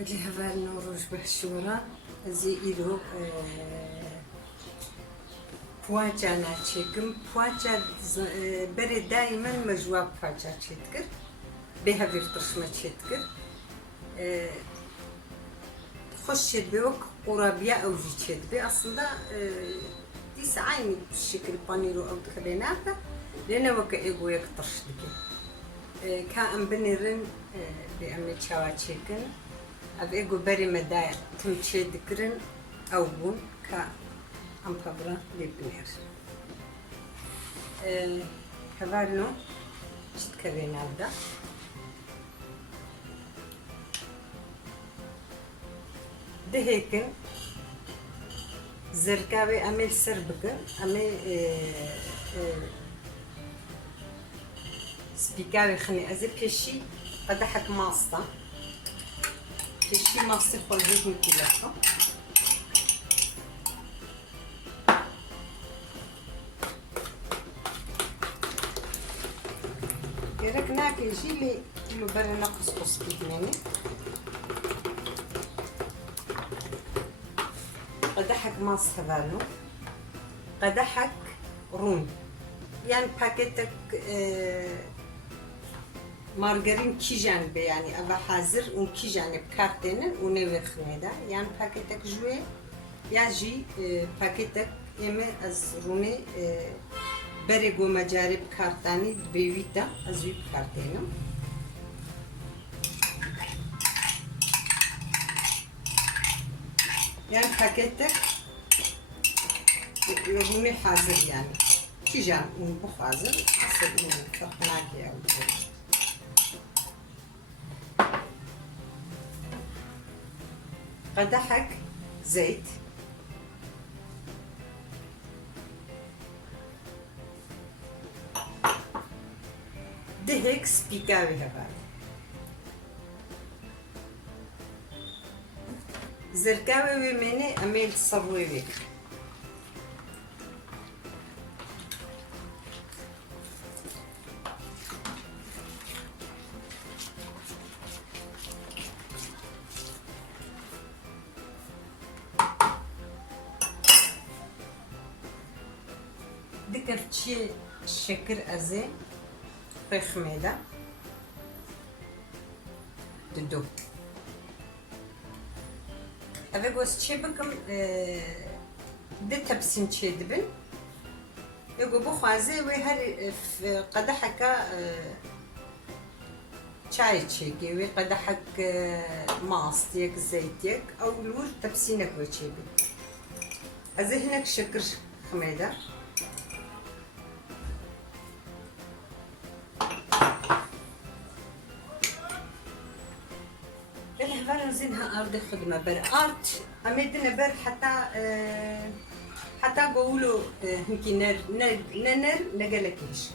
اللي هذا النروج بهشورة زي إلو بواجا ناتشيكم بواجا بري دايما مجوا بواجا تشتكر بها فيرترش ما تشتكر خش بيوك قرابية أو جيتشد بي أصلا دي ساعين بالشكل بانيرو أو دخليناها لأنه وكا إيغو يكترش لكي كان بنيرن بأمي تشاواتشيكن أبيجو بري مدايا تمشي ذكرن أو بون كا أم خبرة لبنير كبارنو شت كرينا هذا ده هيكن زركاوي أمي سربكن أمي سبيكاوي خني أزي بيشي قد حك ماستا بيشي ماستا خليج مكيلاتو يرك ناكل جيلي كيلو بري نقص قص كيدماني قدحك ماستا بالو قدحك رون يعني باكيتك مارغرين كيجان بي يعني أبا حاضر وكيجان بكارتين ونوي خميدا يعني باكيتك جوي يجي باكيتك يمي از روني بريغو مجارب كارتاني بيويتا ازوي بكارتينم يعني باكيتك روني حاضر يعني كيجان ونبخ حاضر حسب فرقناكي او قدحك زيت دهك سبيكاوي هبال زركاوي ومني أميل صبوي بيك دكرتشي الشكر أزي في خميدة ددو أبغى وستشي بكم دتها بسنتشي دبن يقول بخوازي وهر قدحك شاي تشيكي وقدحك ماستيك زيتيك أو الور تبسينك وتشيبي أزي هناك شكر خميدة الهبار زينها أرض خدمة بر أرض أميدنا بر حتى قولوا هنكي نر نقلكيش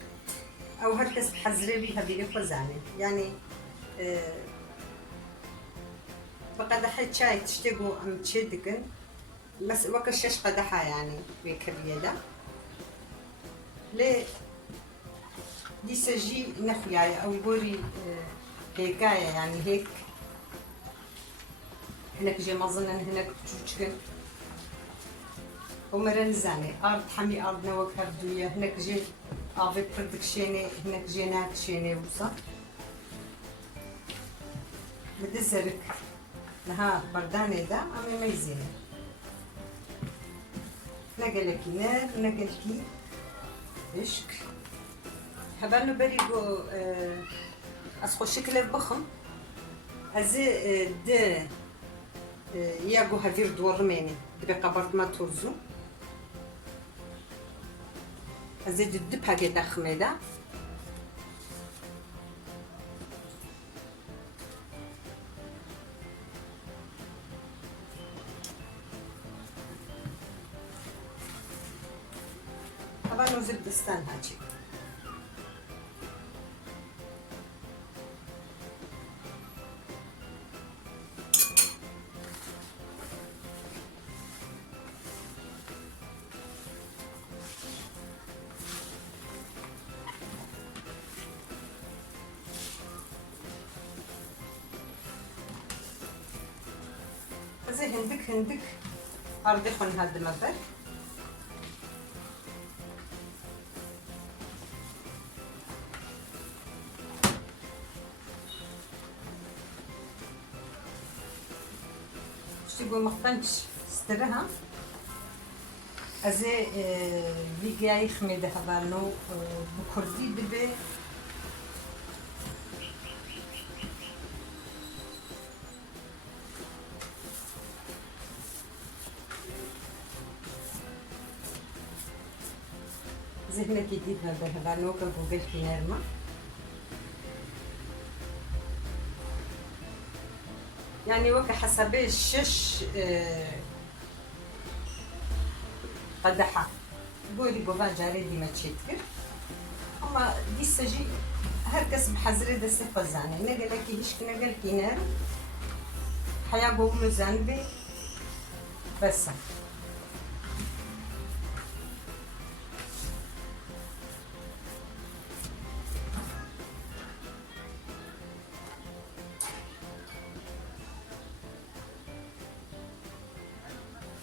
أو هالكس حزري بيها بيقف زاني يعني فقد حيت شاي تشتقوا أم تشدكن بس وكشش قدحها يعني بكبيدة ليه دي سجي نخياية أو بوري هيكاية يعني هيك هناك جي مظن هناك تشوشكن ومرن زاني أرض حمي أرض نوك هردوية هناك جي أبيت بردك شيني هناك جي ناك شيني وصا بدي زرك لها برداني دا أمي ميزيني نقلكي نار نقلكي إشك هبالو بريقو أسخو شكل بخم أزي د ياغو هافير دور رميني دبي قبرت ما تورزو أزيد الدب هاكي دا خميدة طبعا نوزل دستان هاجي زي هندك أرضي خن هذا المبر شتيقول مقتنش سترها أزي فيجاي خميدة هبانو بكردي دبي زهنا جديد هذا هبانو كجوجل في نرمة يعني وك حسب الشش قدحة قولي بابا جاري دي ما تشتكر أما دي سجي هركس بحزري دستي خزانة نقلكي هيش نقلكي نار حياة قومو زنبي بس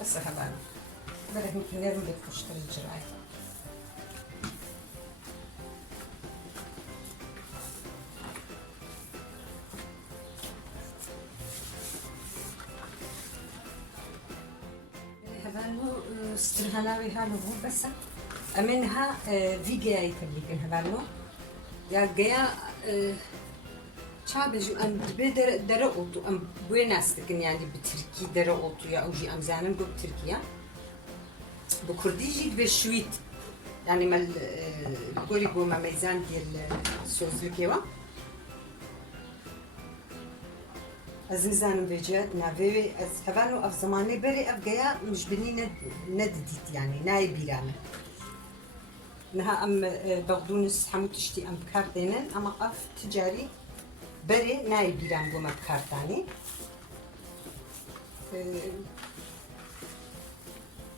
بس هبان بره يمكن نرم بتفشتر الجراي هبانو استرهلاوي هالو هو بس أمنها فيجاي كليكن هبانو يا جيا شابجو أم بدر درقوتو أم بويناستكن يعني بتركي درقوتو يا أوجي أم زانن جو بتركيا بكردي جيت بشويت يعني مال بقولي جو ما ميزان ديال السوزلكيوا أزنزان بيجا نافي أز هبانو أف زماني بري أف جيا مش بني ندديت يعني ناي بيرانة نها أم بغدونس حموتشتي أم بكاردينن أما أف تجاري بري ناي بيران بوما بكارتاني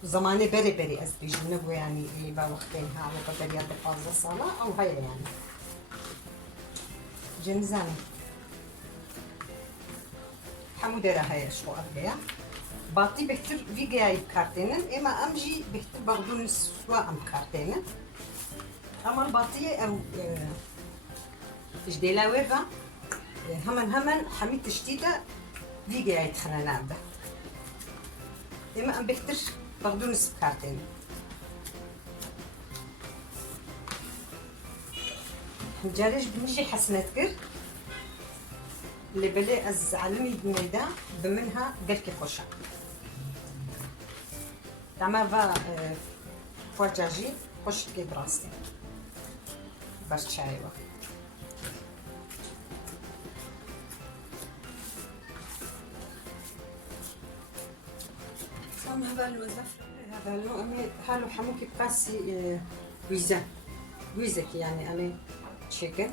زماني بري أز بيجي نبو يعني با وقتين ها وقدر ياد فازة صلاة أو هاي يعني جنزاني حمودة هاي شو أبغيها باطي بهتر فيجاي بكارتينن إما أمجي بهتر بغدون سوا أم كارتينن أما الباطية أو جديلا ويفا همن حميد تشتيتا فيجاي تخرنا ده إما أم بهتر بغدون بكارتينن جارج بنجي حسنتكر اللي بلي از علمي بميدا بمنها قلكي خوشا تعمل با فواجاجي خوش تكي براستي باش تشايوا سام هبالو زفر هبالو امي حالو حموكي بقاسي ويزك يعني امي تشيكن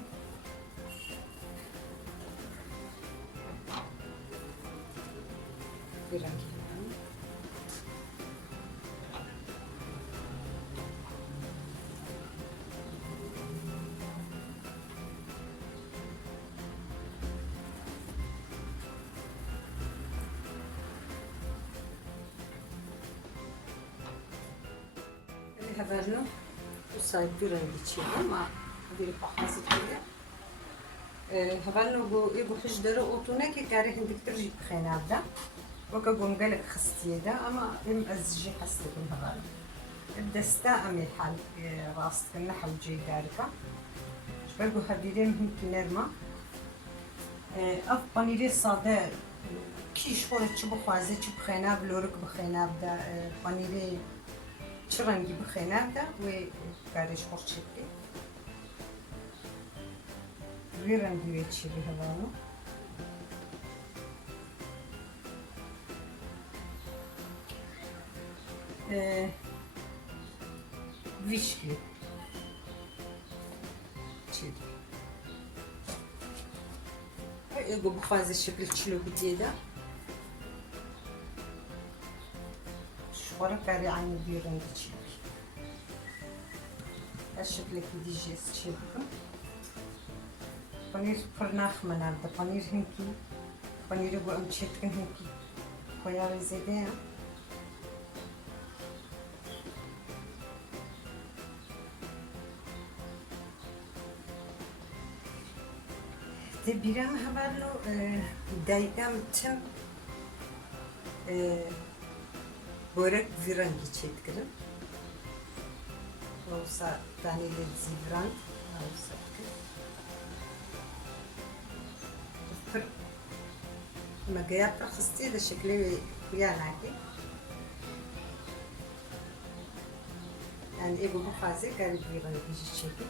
هبالو وصايدورا ديتشيرا ما ديري بحاسة كده هبالو جو يبو حج درو اوتونا كي كاري هندك ترجي بخينا بدا وكا قوم قالك خستي دا اما ام ازجي حستك من هبالو ابدا استاءمي حال راستك النحو جي داركا شبرقو هديرين هنكي نرمى اف بانيري صادر كيش خورت چو بخوازه چو بخينا بلورك بخينا بدا بانيري چو رنگي بخينا بدا و كاريش خور چكي وی رنگی ویچی به هوانو ویشکی چی اگه بخوازه شکل چلو بدیده شوارا کاری عینی بی رنگی چی الشكل که دیجی چی بکن پنیر پرناخ منال ده پنیر هنکی پنیر بو ام چیتکن هنکی koyar zede ya. De bir an haberlo daydam tüm börek viran geçirdim. Olsa taneli zivran olsa per ما جاية خستي ده شكله وياناكي يعني إيه بخازي قال بيران بيجي شكل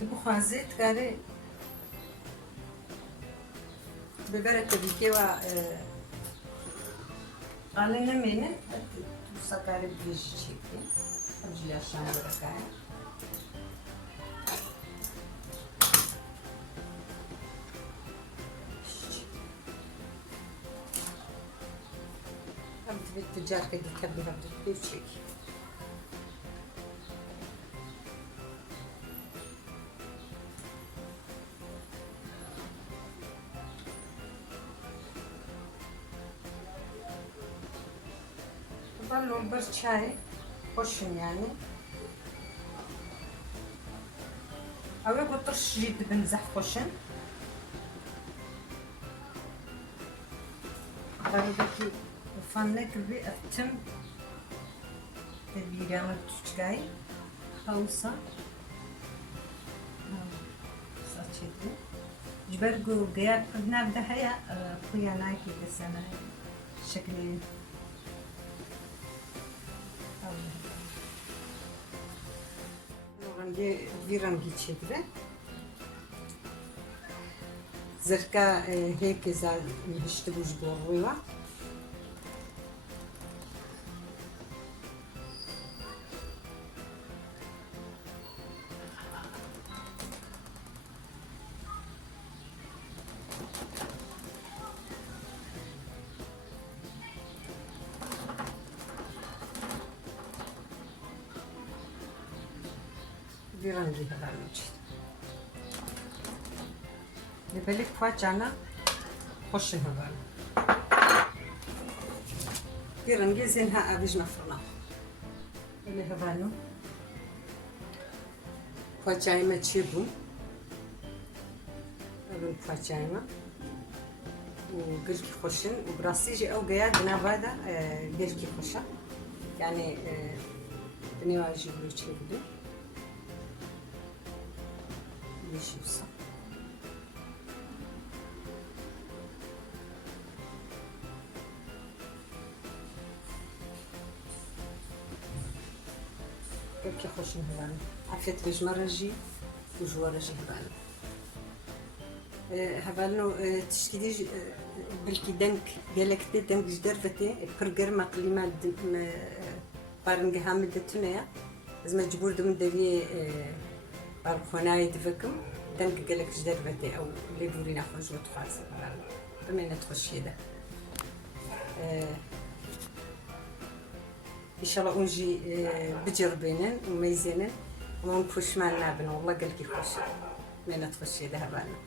بخازي تقالي ببرة تبيكي و قالنا منه سكاري بيجي شكل أجي عشان بركاي أبدي بالتجار كده كبي هبدي بيشيك ضلوا برد شاي خوشن يعني او يقول طرش جيد بنزح خوشن غربكي وفنك بأتم تبيران تشكاي خوصة ساتشيدو جبرقو قياد قدنا بدهيا قياناكي بسنة شكلين viran geçirdi. Zerka herkese işte bu zborluğa. viran gihalarmış. Ne böyle kuacana hoşun haber. Viran gezin ha abijna fırna. Öyle haberno. Kuacayma çibu. Öyle kuacayma. وقلكي خوشن وبراسيجي او قياد نافادا قلكي خوشة يعني بنواجي بلوشي بدو ليش يوصل قلكي خوشن هبان عفيت بجمرجي وجوارجي هبان هبالنو تشكيدي بلكي دنك ديالكتي دنك جدرفتي برجر مقليما بارنجها مدتنا لازم تجبر دم دبي بارخوناي دفكم دنك قالك جدرفتي او اللي بورينا خرج وتخاص بما تخش هذا ان شاء الله ونجي بجربينا وميزينا وما نكونش معنا بنا والله قالك يخش ما تخش هذا هبالنا